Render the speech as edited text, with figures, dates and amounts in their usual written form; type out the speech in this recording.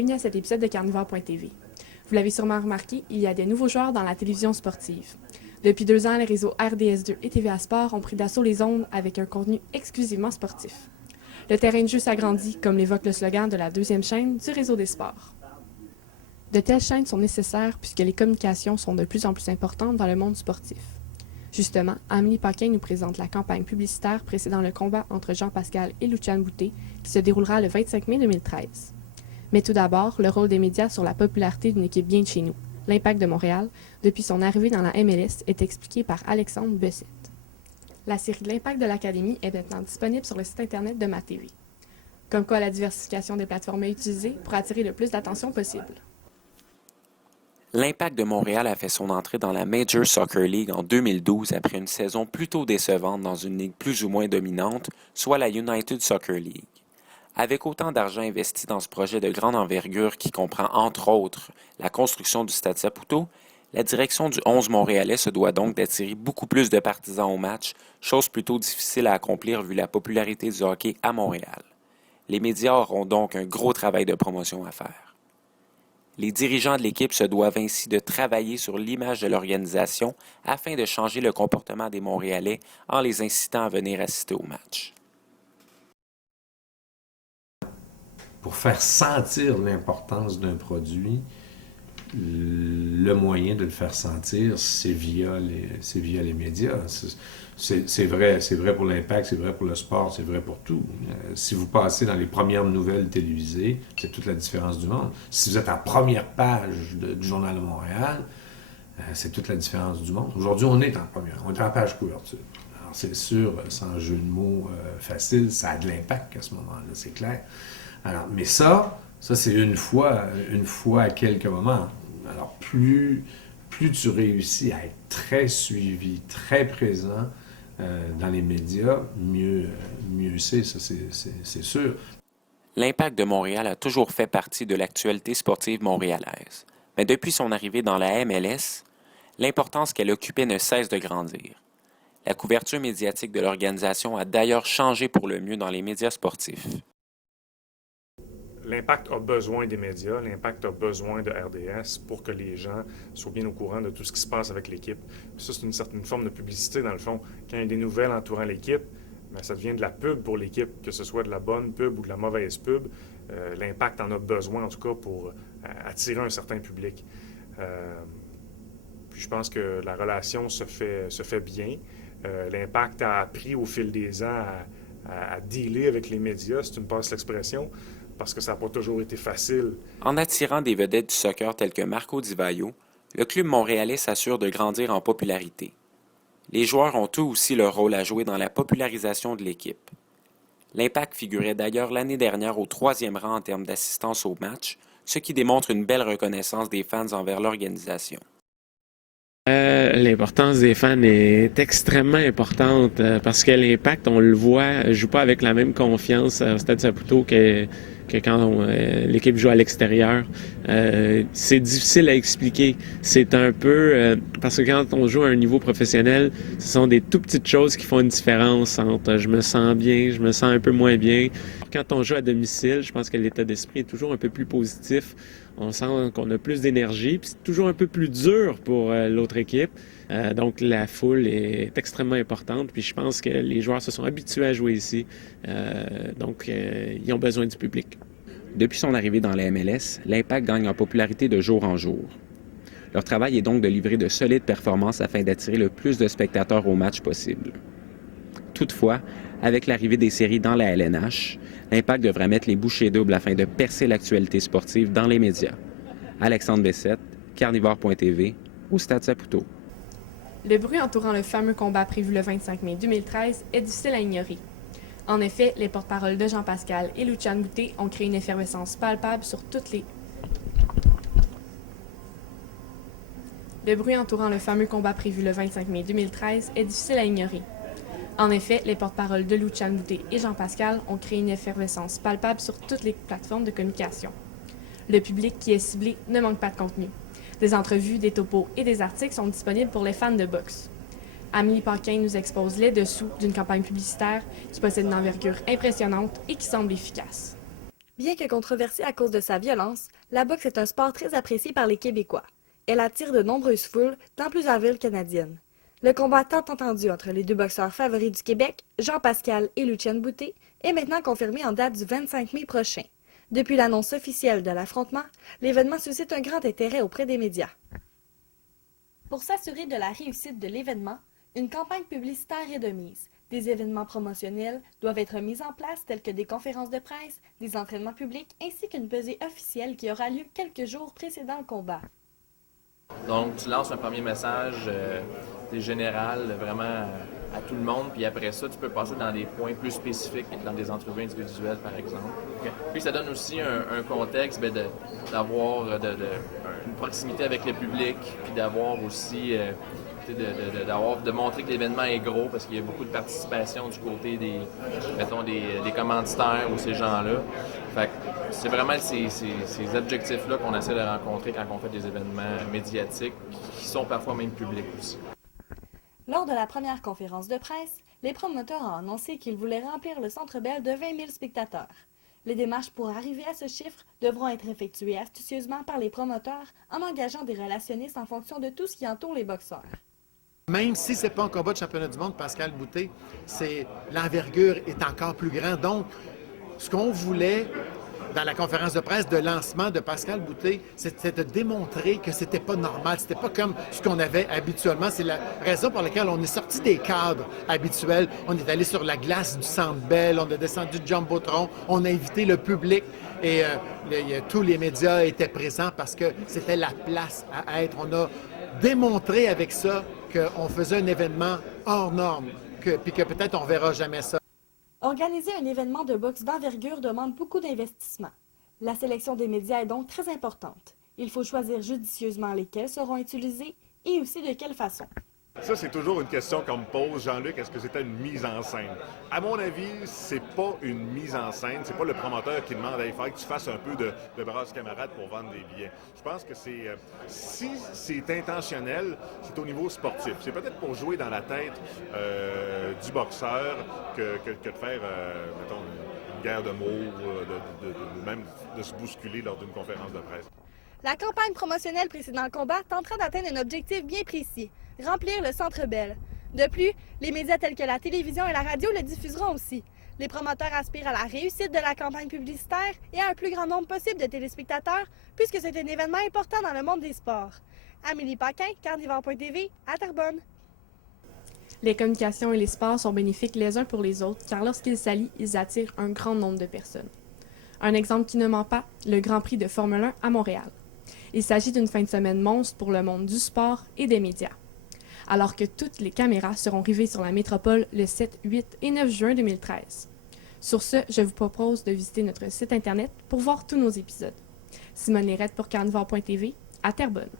bienvenue à cet épisode de Carnivore.tv. Vous l'avez sûrement remarqué, il y a des nouveaux joueurs dans la télévision sportive. Depuis 2 ans, les réseaux RDS2 et TVA Sport ont pris d'assaut les ondes avec un contenu exclusivement sportif. Le terrain de jeu s'agrandit, comme l'évoque le slogan de la deuxième chaîne du réseau des sports. De telles chaînes sont nécessaires puisque les communications sont de plus en plus importantes dans le monde sportif. Justement, Amélie Paquin nous présente la campagne publicitaire précédant le combat entre Jean-Pascal et Luciane Boutet qui se déroulera le 25 mai 2013. Mais tout d'abord, le rôle des médias sur la popularité d'une équipe bien de chez nous, l'Impact de Montréal, depuis son arrivée dans la MLS, est expliqué par Alexandre Bessette. La série de l'Impact de l'Académie est maintenant disponible sur le site internet de MaTV. Comme quoi la diversification des plateformes est utilisée pour attirer le plus d'attention possible. L'Impact de Montréal a fait son entrée dans la Major Soccer League en 2012 après une saison plutôt décevante dans une ligue plus ou moins dominante, soit la United Soccer League. Avec autant d'argent investi dans ce projet de grande envergure qui comprend entre autres la construction du Stade Saputo, la direction du 11 montréalais se doit donc d'attirer beaucoup plus de partisans au match, chose plutôt difficile à accomplir vu la popularité du hockey à Montréal. Les médias auront donc un gros travail de promotion à faire. Les dirigeants de l'équipe se doivent ainsi de travailler sur l'image de l'organisation afin de changer le comportement des Montréalais en les incitant à venir assister au match. Pour faire sentir l'importance d'un produit, le moyen de le faire sentir, c'est via les médias. C'est vrai pour l'Impact, c'est vrai pour le sport, c'est vrai pour tout. Si vous passez dans les premières nouvelles télévisées, c'est toute la différence du monde. Si vous êtes à la première page du Journal de Montréal, c'est toute la différence du monde. Aujourd'hui, on est en la page couverture. Alors c'est sûr, sans jeu de mots facile, ça a de l'impact à ce moment-là, c'est clair. Alors, mais ça c'est une fois à quelques moments. Alors, plus tu réussis à être très suivi, très présent dans les médias, mieux c'est, ça c'est sûr. L'Impact de Montréal a toujours fait partie de l'actualité sportive montréalaise. Mais depuis son arrivée dans la MLS, l'importance qu'elle occupait ne cesse de grandir. La couverture médiatique de l'organisation a d'ailleurs changé pour le mieux dans les médias sportifs. L'Impact a besoin des médias, l'Impact a besoin de RDS pour que les gens soient bien au courant de tout ce qui se passe avec l'équipe. Ça, c'est une certaine forme de publicité, dans le fond. Quand il y a des nouvelles entourant l'équipe, bien, ça devient de la pub pour l'équipe, que ce soit de la bonne pub ou de la mauvaise pub. L'Impact en a besoin, en tout cas, pour attirer un certain public. Puis je pense que la relation se fait bien. L'Impact a appris au fil des ans à dealer avec les médias, si tu me passes l'expression, parce que ça n'a pas toujours été facile. En attirant des vedettes du soccer telles que Marco Di Vaio, le club montréalais s'assure de grandir en popularité. Les joueurs ont eux aussi leur rôle à jouer dans la popularisation de l'équipe. L'Impact figurait d'ailleurs l'année dernière au 3e rang en termes d'assistance au match, ce qui démontre une belle reconnaissance des fans envers l'organisation. L'importance des fans est extrêmement importante parce que l'Impact, on le voit, joue pas avec la même confiance au Stade Saputo que quand l'équipe joue à l'extérieur. C'est difficile à expliquer. C'est un peu... parce que quand on joue à un niveau professionnel, ce sont des tout petites choses qui font une différence entre je me sens bien, je me sens un peu moins bien. Quand on joue à domicile, je pense que l'état d'esprit est toujours un peu plus positif. On sent qu'on a plus d'énergie, puis c'est toujours un peu plus dur pour l'autre équipe. Donc la foule est extrêmement importante, puis je pense que les joueurs se sont habitués à jouer ici. Donc ils ont besoin du public. Depuis son arrivée dans la MLS, l'Impact gagne en popularité de jour en jour. Leur travail est donc de livrer de solides performances afin d'attirer le plus de spectateurs au match possible. Toutefois, avec l'arrivée des séries dans la LNH, l'Impact devrait mettre les bouchées doubles afin de percer l'actualité sportive dans les médias. Alexandre Bessette, Carnivore.tv, au Stade Saputo. Le bruit entourant le fameux combat prévu le 25 mai 2013 est difficile à ignorer. En effet, les porte-paroles de Jean-Pascal et Luciane Boutet ont créé une effervescence palpable sur toutes les... Le bruit entourant le fameux combat prévu le 25 mai 2013 est difficile à ignorer. En effet, les porte-paroles de Luciane Boutet et Jean-Pascal ont créé une effervescence palpable sur toutes les plateformes de communication. Le public qui est ciblé ne manque pas de contenu. Des entrevues, des topos et des articles sont disponibles pour les fans de boxe. Amélie Paquin nous expose les dessous d'une campagne publicitaire qui possède une envergure impressionnante et qui semble efficace. Bien que controversée à cause de sa violence, la boxe est un sport très apprécié par les Québécois. Elle attire de nombreuses foules dans plusieurs villes canadiennes. Le combat tant entendu entre les deux boxeurs favoris du Québec, Jean-Pascal et Lucienne Boutet, est maintenant confirmé en date du 25 mai prochain. Depuis l'annonce officielle de l'affrontement, l'événement suscite un grand intérêt auprès des médias. Pour s'assurer de la réussite de l'événement, une campagne publicitaire est de mise. Des événements promotionnels doivent être mis en place tels que des conférences de presse, des entraînements publics ainsi qu'une pesée officielle qui aura lieu quelques jours précédant le combat. Donc, tu lances un premier message général, vraiment à tout le monde, puis après ça, tu peux passer dans des points plus spécifiques, dans des entrevues individuelles, par exemple. Okay. Puis ça donne aussi un contexte d'avoir une proximité avec le public, puis d'avoir aussi de montrer que l'événement est gros, parce qu'il y a beaucoup de participation du côté des commanditaires ou ces gens-là. Fait que c'est vraiment ces objectifs-là qu'on essaie de rencontrer quand on fait des événements médiatiques, qui sont parfois même publics aussi. Lors de la première conférence de presse, les promoteurs ont annoncé qu'ils voulaient remplir le Centre Bell de 20 000 spectateurs. Les démarches pour arriver à ce chiffre devront être effectuées astucieusement par les promoteurs en engageant des relationnistes en fonction de tout ce qui entoure les boxeurs. Même si ce n'est pas un combat de championnat du monde, Pascal Boutet, l'envergure est encore plus grande. Donc, ce qu'on voulait dans la conférence de presse de lancement de Pascal Boutet, c'était de démontrer que c'était pas normal, c'était pas comme ce qu'on avait habituellement. C'est la raison pour laquelle on est sorti des cadres habituels. On est allé sur la glace du Centre Bell, on a descendu du Jumbotron, on a invité le public et tous les médias étaient présents parce que c'était la place à être. On a démontré avec ça qu'on faisait un événement hors norme, puis que peut-être on verra jamais ça. Organiser un événement de boxe d'envergure demande beaucoup d'investissement. La sélection des médias est donc très importante. Il faut choisir judicieusement lesquels seront utilisés et aussi de quelle façon. Ça, c'est toujours une question qu'on me pose, Jean-Luc, est-ce que c'était une mise en scène? À mon avis, c'est pas une mise en scène, c'est pas le promoteur qui demande, il faudrait que tu fasses un peu de brasse camarade pour vendre des billets. Je pense que si c'est intentionnel, c'est au niveau sportif. C'est peut-être pour jouer dans la tête du boxeur que de faire, mettons, une guerre de mots, même de se bousculer lors d'une conférence de presse. La campagne promotionnelle précédant le combat tentera d'atteindre un objectif bien précis, remplir le Centre Bell. De plus, les médias tels que la télévision et la radio le diffuseront aussi. Les promoteurs aspirent à la réussite de la campagne publicitaire et à un plus grand nombre possible de téléspectateurs, puisque c'est un événement important dans le monde des sports. Amélie Paquin, Carnivore.tv, à Terrebonne. Les communications et les sports sont bénéfiques les uns pour les autres, car lorsqu'ils s'allient, ils attirent un grand nombre de personnes. Un exemple qui ne ment pas, le Grand Prix de Formule 1 à Montréal. Il s'agit d'une fin de semaine monstre pour le monde du sport et des médias. Alors que toutes les caméras seront rivées sur la métropole le 7, 8 et 9 juin 2013. Sur ce, je vous propose de visiter notre site internet pour voir tous nos épisodes. Simone Lérette pour Carnivore.tv, à Terrebonne.